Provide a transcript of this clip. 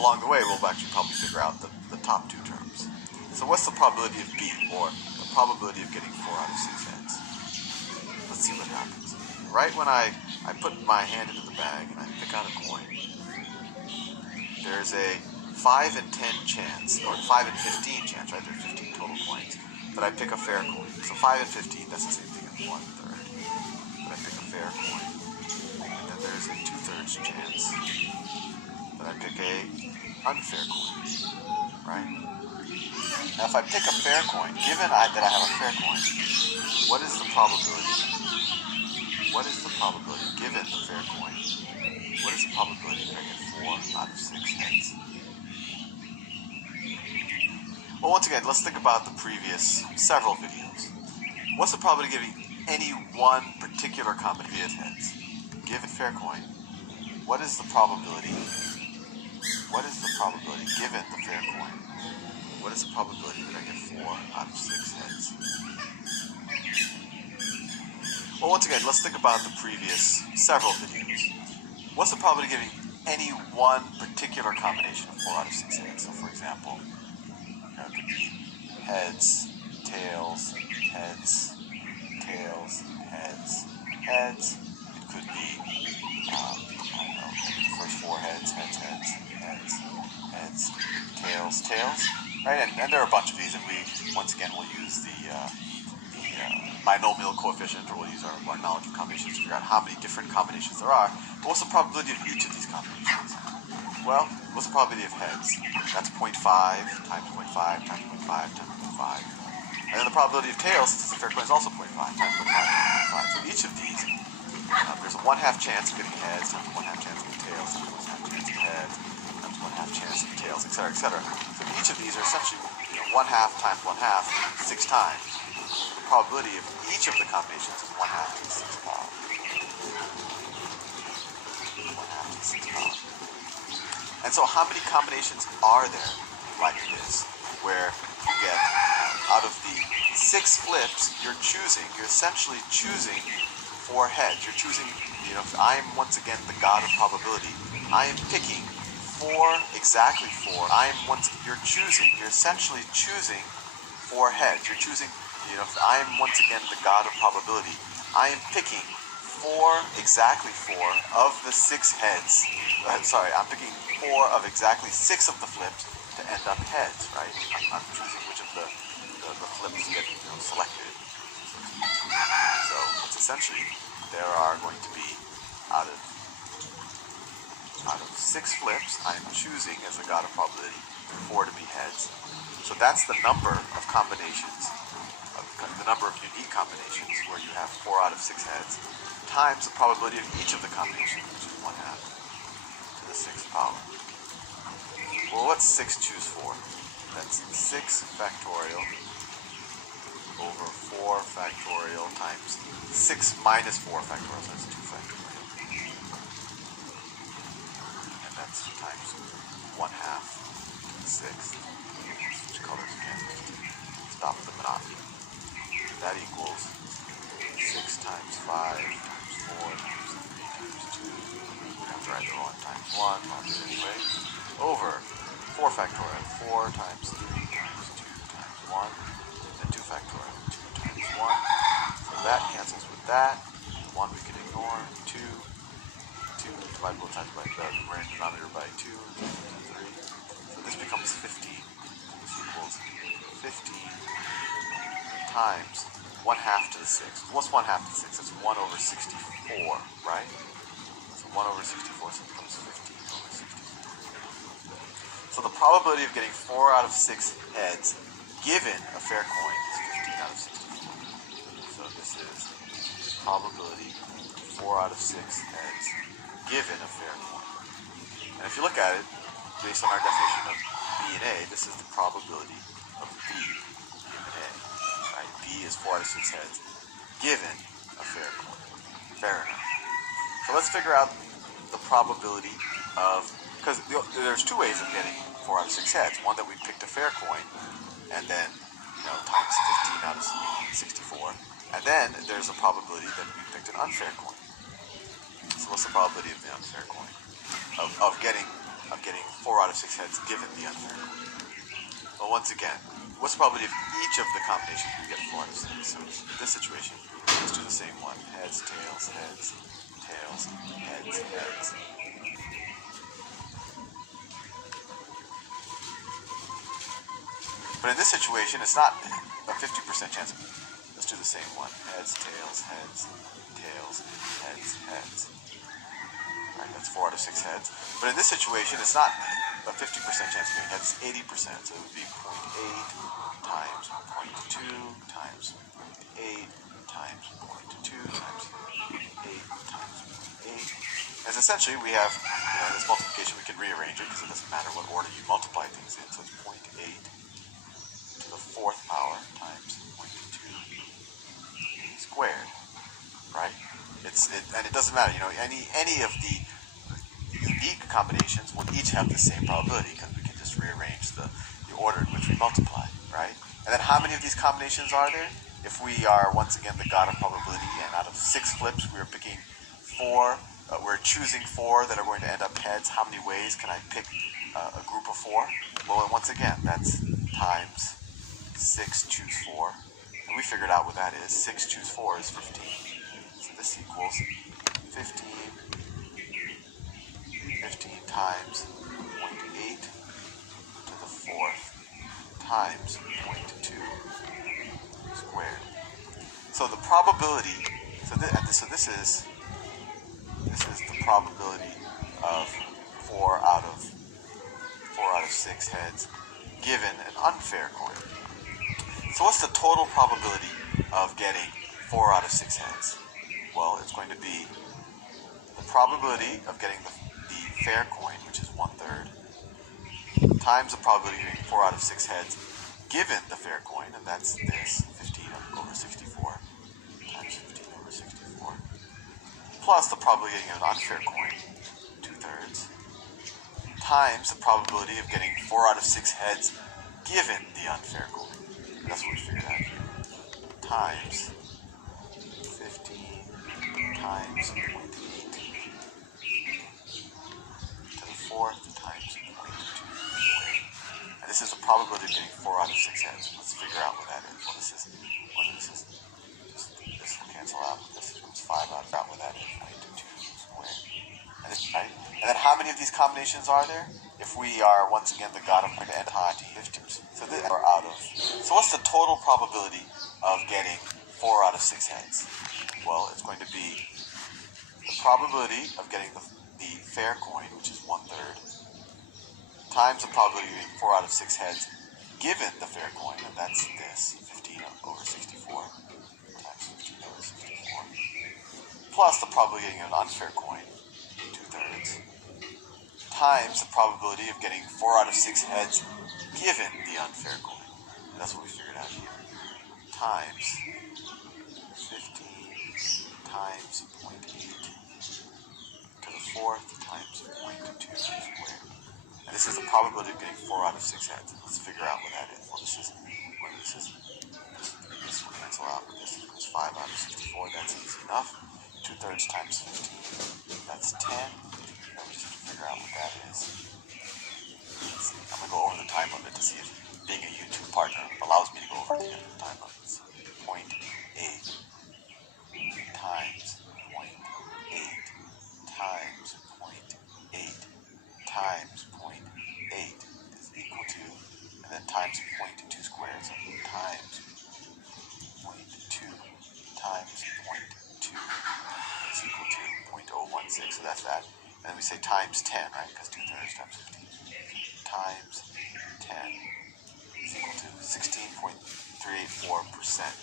along the way, we'll actually probably figure out the top two terms. So what's the probability of B, or the probability of getting 4 out of 6 heads? Let's see what happens. Right when I put my hand into the bag and I pick out a coin, there's a 5 in 10 chance, or 5 in 15 chance, right? There are 15 total coins, that I pick a fair coin. So 5 in 15, that's the same thing as 1/3. That I pick a fair coin. And then there's a 2/3 chance that I pick a unfair coin, right? Now if I pick a fair coin, given that I have a fair coin, what is the probability? What is the probability, given the fair coin, what is the probability that I get 4 out of 6 heads? Well, once again, let's think about the previous several videos. What's the probability of giving any one particular combination of heads? Given fair coin, what is the probability? What is the probability, given the fair coin, what is the probability that I get 4 out of 6 heads? Well, once again, let's think about the previous several videos. What's the probability of giving any one particular combination of 4 out of 6 heads? So, for example, it could be heads, tails, heads, tails, heads, heads. It could be, the first 4 heads, heads, heads, heads, heads, tails, tails, right? And there are a bunch of these, and we, once again, will use the binomial coefficient, or we'll use our knowledge of combinations to figure out how many different combinations there are. But what's the probability of each of these combinations? Well, what's the probability of heads? That's 0.5 times 0.5 times 0.5 times 0.5. And then the probability of tails, since it's a fair coin, is also 0.5 times 0.5 times 0.5. So each of these, there's a 1/2 chance of getting heads, times 1/2 chance of getting tails, times 1/2 chance of heads, times 1/2 chance of tails, etc., etc. So each of these are essentially 1/2 times 1/2, 6 times. The probability of each of the combinations is 1/2 to the 6th power. 1/2 to the 6th power. And so how many combinations are there like this, where you get, out of the 6 flips you're essentially choosing 4 heads. You're choosing, I am once again the god of probability. I am picking 4, exactly 4. You're essentially choosing 4 heads. You're choosing, I am once again the god of probability. I am picking 4, exactly 4 of the 6 heads. I'm picking 4 of exactly 6 of the flips to end up heads, right? I'm choosing which of the flips get selected. So it's essentially, there are going to be, out of 6 flips, I am choosing, as a god of probability, 4 to be heads. So that's the number of combinations, the number of unique combinations where you have 4 out of 6 heads, times the probability of each of the combinations, which is 1/2 to the 6th power. Well, what's 6 choose 4? That's 6 factorial over 4 factorial times 6 minus 4 factorial, so that's 2 factorial. And that's times 1/2 to the 6th. Switch colors again. Stop the monotony. That equals 6 times 5 times 4 times 3 times 2. We have to write the one times 1, I'll do it anyway. Over 4 factorial, 4 times 3 times 2 times 1, and 2 factorial, 2 times 1. So that cancels with that. 1 we can ignore. 2 divide both sides by the numerator and denominator by 2, 3. So this becomes 15. This equals 15 times 1/2 to the 6th. What's 1/2 to the 6th? That's 1 over 64, right? So 1 over 64, so it becomes 15 over 64. So the probability of getting 4 out of 6 heads, given a fair coin, is 15 out of 64. So this is probability 4 out of 6 heads, given a fair coin. And if you look at it, based on our definition of B and A, this is the probability of B given A. Right? B is 4 out of 6 heads, given a fair coin. Fair enough. So let's figure out the probability of, because there's 2 ways of getting 4 out of 6 heads. One, that we picked a fair coin, and then, times 15 out of 64. And then there's a probability that we picked an unfair coin. So what's the probability of the unfair coin? Of getting of getting 4 out of 6 heads given the unfair coin? Well, once again, what's the probability of each of the combinations we get 4 out of 6? So in this situation, let's do the same one. Heads, tails, heads, tails, heads, heads. But in this situation, it's not a 50% chance. Let's do the same one. Heads, tails, heads, tails, heads, heads. All right, that's 4 out of 6 heads. But in this situation, it's not a 50% chance of getting heads, 80%. So it would be 0.8 times 0.2 times 0.8 times 0.2 times 8 times 8. As essentially we have, this multiplication, we can rearrange it because it doesn't matter what order you multiply things in. So it's 0.8 to the 4th power times 0.2 squared, right? And it doesn't matter, any of the unique combinations will each have the same probability because we can just rearrange the order in which we multiply, right? And then how many of these combinations are there? If we are, once again, the god of probability, and out of 6 flips, we are picking 4, we're choosing 4 that are going to end up heads, how many ways can I pick a group of 4? Well, once again, that's times 6 choose 4. And we figured out what that is. 6 choose 4 is 15. So this equals 15 times 0.8 to the 4th times 0.2 squared. So the probability, this is the probability of 4 out of 6 heads given an unfair coin. So what's the total probability of getting 4 out of 6 heads? Well, it's going to be the probability of getting the fair coin, which is 1/3, times the probability of getting 4 out of 6 heads given the fair coin, and that's this, 15 over 64 times 15 over 64, plus the probability of getting an unfair coin, 2/3, times the probability of getting 4 out of 6 heads given the unfair coin. That's what we figured out here. Times 15 times 0.8 to the 4th times 0.2 squared. And this is the probability of getting 4 out of 6 heads. Let's figure out what that is. Well, this will cancel out. This becomes 5 out. What that is, 0.2 squared. And then how many of these combinations are there? If we are, once again, the god of point and high to 50. So what's the total probability of getting 4 out of 6 heads? Well, it's going to be the probability of getting the fair coin, which is 1/3, times the probability of getting 4 out of 6 heads given the fair coin, and that's this, 15 over 64 times 15 over 64, plus the probability of getting an unfair coin, 2/3, times the probability of getting 4 out of 6 heads given the unfair coin. That's what we figured out here. Times 15 times 0.8 to the 4th times 0.2 squared. And this is the probability of getting 4 out of 6 heads. Let's figure out what that is. Well, this will cancel out with this. It equals 5 out of 64. That's easy enough. 2/3 times 15. That's 10. Now we just have to figure out what that is. I'm going to go over the time limit to see if being a YouTube partner allows me to go over the time limit. So 0.8 times 0.8 times 0.8 times 0.8 is equal to, and then times 0.2 squared, so times 0.2 times 0.2 is equal to 0.016, so that's that. And then we say times 10, right, because 2/3 times 15 times 10 is equal to 16.384%.